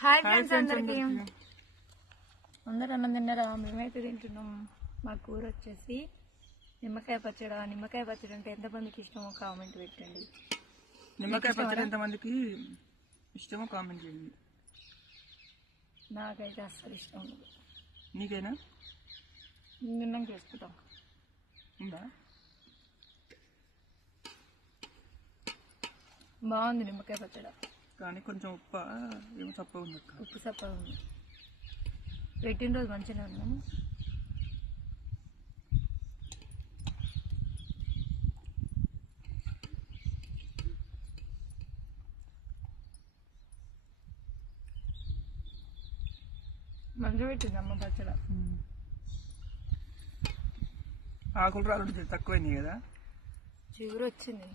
Hi friends అందరికి. అందరు అన్నం తిన్నారా? మేమైతే తింటున్నాం. మా కూర వచ్చేసి నిమ్మకాయ పచ్చడి. నిమ్మకాయ పచ్చడి అంటే ఎంతమందికి ఇష్టమో కామెంట్ పెట్టండి. నిమ్మకాయ పచ్చడి ఎంతమందికి ఇష్టమో కామెంట్ చేయండి. నాకైతే అస్సలు ఇష్టం ఉండదు. నీకైనా నిన్నం చేసుకుంటాం ఉందా? బాగుంది నిమ్మకాయ పచ్చడి, కానీ కొంచెం ఉప్పు ఏమో చప్పగా ఉంది. ఉప్పు సప్పగా ఉంది. పెట్టిన రోజు మంచిగా ఉన్నాము. మంచిగా పెట్టింది అమ్మ పచ్చడి. ఆకులు రాళ్ళు తక్కువైనాయి కదా, చిగురు వచ్చింది.